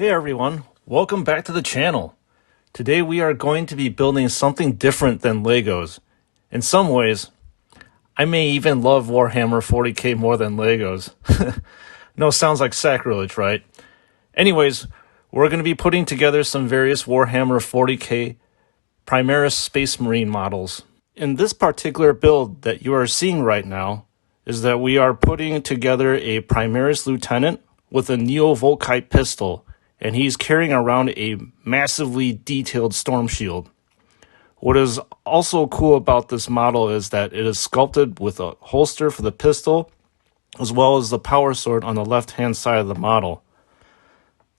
Hey everyone, welcome back to the channel. Today we are going to be building something different than Legos. In some ways, I may even love Warhammer 40k more than Legos. No, sounds like sacrilege, right? Anyways, we're going to be putting together some various Warhammer 40k Primaris Space Marine models. In this particular build that you are seeing right now is that we are putting together a Primaris Lieutenant with a Neo-Volkite pistol, and he's carrying around a massively detailed storm shield. What is also cool about this model is that it is sculpted with a holster for the pistol, as well as the power sword on the left-hand side of the model.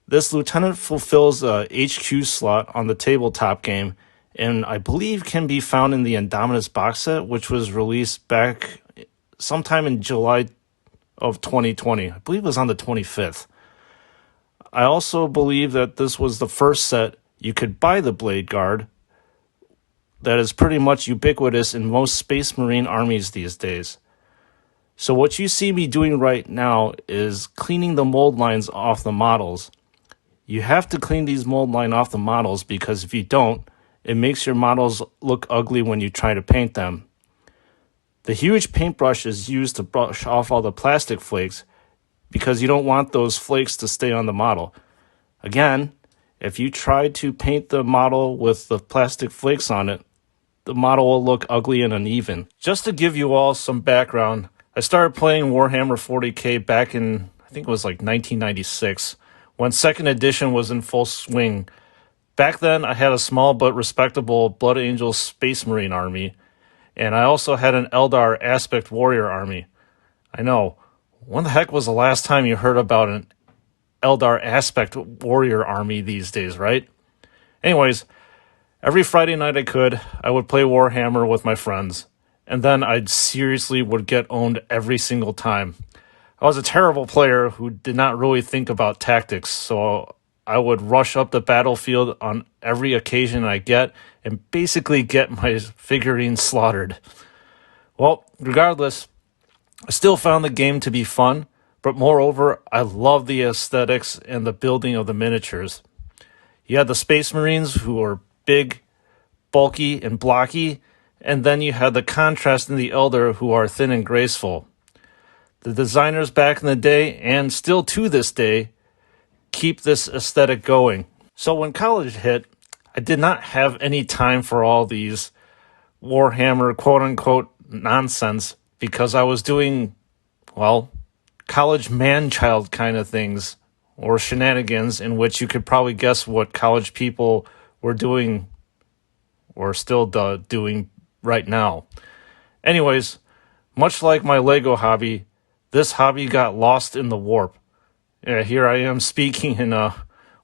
This lieutenant fulfills a HQ slot on the tabletop game, and I believe can be found in the Indomitus Box Set, which was released back sometime in July of 2020. I believe it was on the 25th. I also believe that this was the first set you could buy the Blade Guard that is pretty much ubiquitous in most Space Marine armies these days. So what you see me doing right now is cleaning the mold lines off the models. You have to clean these mold lines off the models because if you don't, it makes your models look ugly when you try to paint them. The huge paintbrush is used to brush off all the plastic flakes because you don't want those flakes to stay on the model. Again, if you try to paint the model with the plastic flakes on it, the model will look ugly and uneven. Just to give you all some background, I started playing Warhammer 40k back in, I think it was like 1996, when 2nd edition was in full swing. Back then, I had a small but respectable Blood Angel Space Marine army, and I also had an Eldar Aspect Warrior army. I know, when the heck was the last time you heard about an Eldar Aspect Warrior army these days, right? Anyways, every Friday night I would play Warhammer with my friends, and then I seriously would get owned every single time. I was a terrible player who did not really think about tactics, so I would rush up the battlefield on every occasion I get and basically get my figurines slaughtered. Well, regardless, I still found the game to be fun, but moreover, I love the aesthetics and the building of the miniatures. You had the Space Marines who were big, bulky, and blocky, and then you had the contrast in the Elder who are thin and graceful. The designers back in the day, and still to this day, keep this aesthetic going. So when college hit, I did not have any time for all these Warhammer quote-unquote nonsense because I was doing, well, college man-child kind of things or shenanigans in which you could probably guess what college people were doing or still doing right now. Anyways, much like my Lego hobby, this hobby got lost in the warp. Yeah, here I am speaking in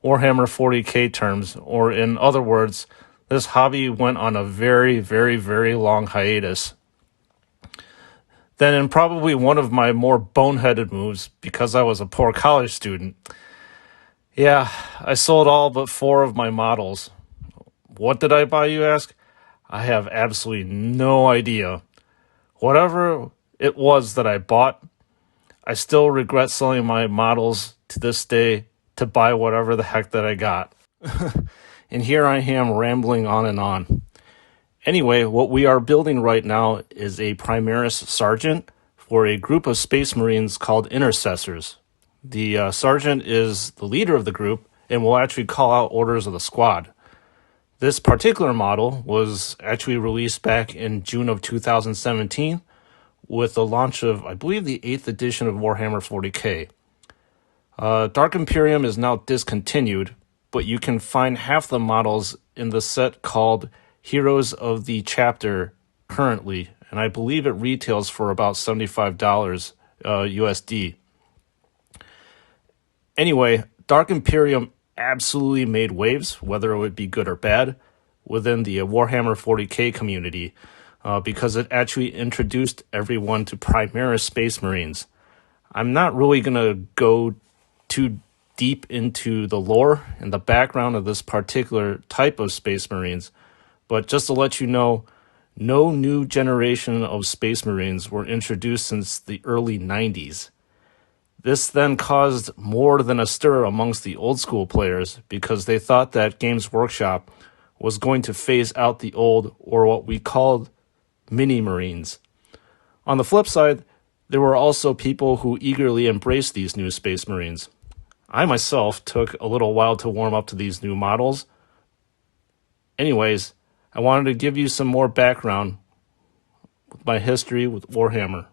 Warhammer 40k terms, or in other words, this hobby went on a very, very, very long hiatus. Then in probably one of my more boneheaded moves, because I was a poor college student, yeah, I sold all but 4 of my models. What did I buy, you ask? I have absolutely no idea. Whatever it was that I bought, I still regret selling my models to this day to buy whatever the heck that I got. And here I am rambling on and on. Anyway, what we are building right now is a Primaris Sergeant for a group of Space Marines called Intercessors. The Sergeant is the leader of the group and will actually call out orders of the squad. This particular model was actually released back in June of 2017 with the launch of, I believe, the 8th edition of Warhammer 40k. Dark Imperium is now discontinued, but you can find half the models in the set called Heroes of the Chapter currently, and I believe it retails for about $75 USD. Anyway, Dark Imperium absolutely made waves, whether it would be good or bad, within the Warhammer 40k community, because it actually introduced everyone to Primaris Space Marines. I'm not really going to go too deep into the lore and the background of this particular type of Space Marines, but just to let you know, no new generation of Space Marines were introduced since the early 90s. This then caused more than a stir amongst the old school players because they thought that Games Workshop was going to phase out the old, or what we called, mini Marines. On the flip side, there were also people who eagerly embraced these new Space Marines. I myself took a little while to warm up to these new models. Anyways, I wanted to give you some more background with my history with Warhammer.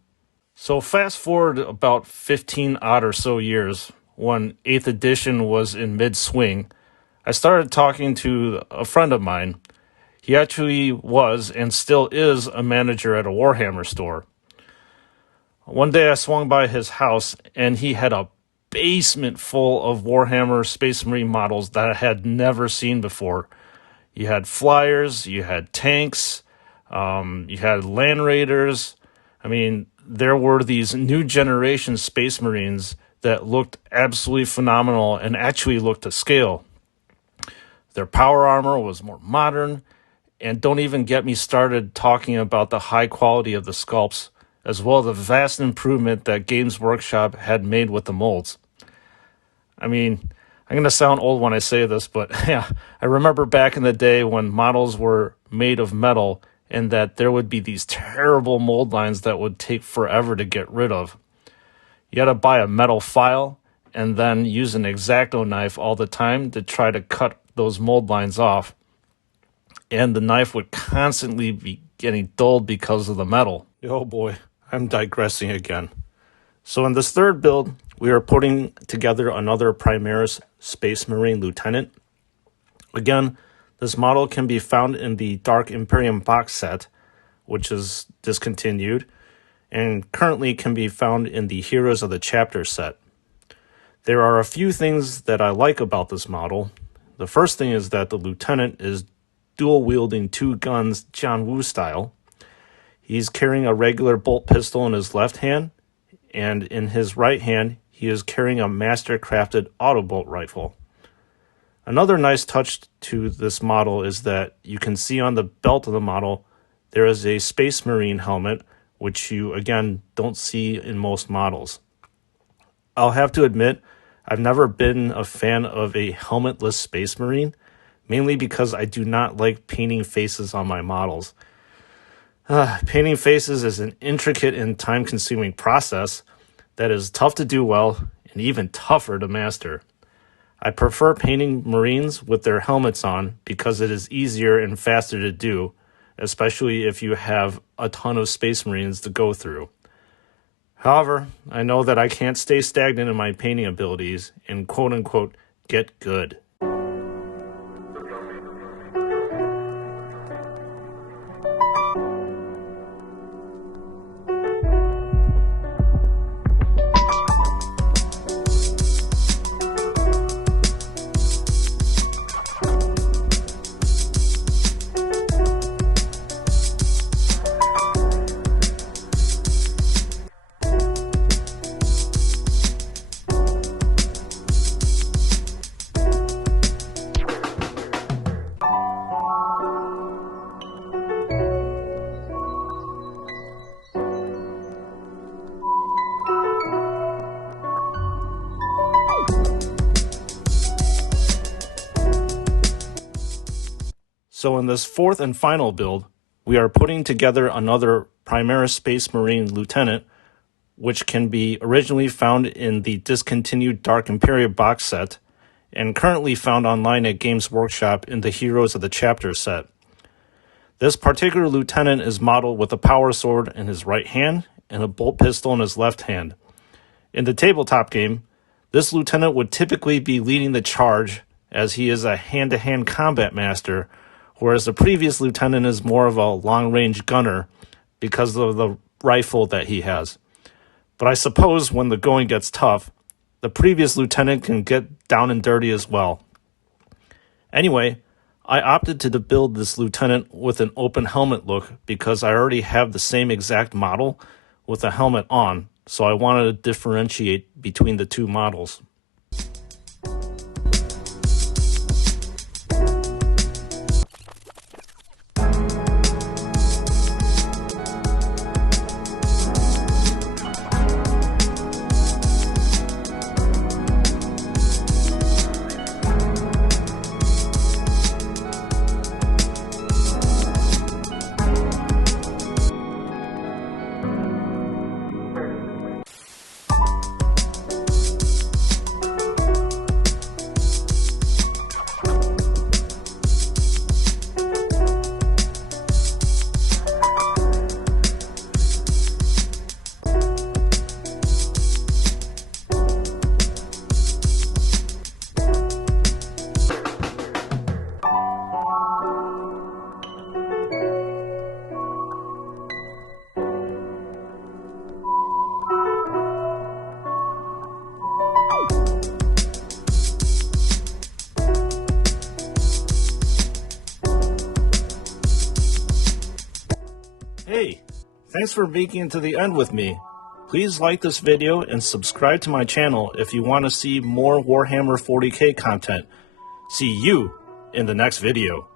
So fast forward about 15 odd or so years, when 8th edition was in mid-swing, I started talking to a friend of mine. He actually was and still is a manager at a Warhammer store. One day I swung by his house and he had a basement full of Warhammer Space Marine models that I had never seen before. You had flyers, you had tanks, you had land raiders. I mean, there were these new generation Space Marines that looked absolutely phenomenal and actually looked to scale. Their power armor was more modern, and don't even get me started talking about the high quality of the sculpts, as well as the vast improvement that Games Workshop had made with the molds. I mean, I'm going to sound old when I say this, but yeah, I remember back in the day when models were made of metal and that there would be these terrible mold lines that would take forever to get rid of. You had to buy a metal file and then use an X-Acto knife all the time to try to cut those mold lines off. And the knife would constantly be getting dulled because of the metal. Oh boy, I'm digressing again. So in this third build, we are putting together another Primaris Space Marine Lieutenant. Again, this model can be found in the Dark Imperium Box Set, which is discontinued, and currently can be found in the Heroes of the Chapter set. There are a few things that I like about this model. The first thing is that the Lieutenant is dual-wielding two guns John Woo style. He's carrying a regular bolt pistol in his left hand, and in his right hand, he is carrying a master-crafted auto-bolt rifle. Another nice touch to this model is that you can see on the belt of the model, there is a Space Marine helmet, which you, again, don't see in most models. I'll have to admit, I've never been a fan of a helmetless Space Marine, mainly because I do not like painting faces on my models. Painting faces is an intricate and time-consuming process that is tough to do well and even tougher to master. I prefer painting Marines with their helmets on because it is easier and faster to do, especially if you have a ton of Space Marines to go through. However, I know that I can't stay stagnant in my painting abilities and quote-unquote get good. So in this fourth and final build, we are putting together another Primaris Space Marine Lieutenant, which can be originally found in the discontinued Dark Imperium Box Set, and currently found online at Games Workshop in the Heroes of the Chapter set. This particular lieutenant is modeled with a power sword in his right hand and a bolt pistol in his left hand. In the tabletop game, this lieutenant would typically be leading the charge as he is a hand-to-hand combat master, whereas the previous lieutenant is more of a long-range gunner because of the rifle that he has. But I suppose when the going gets tough, the previous lieutenant can get down and dirty as well. Anyway, I opted to build this lieutenant with an open helmet look because I already have the same exact model with a helmet on, so I wanted to differentiate between the two models. Thanks for making it to the end with me. Please like this video and subscribe to my channel if you want to see more Warhammer 40k content. See you in the next video.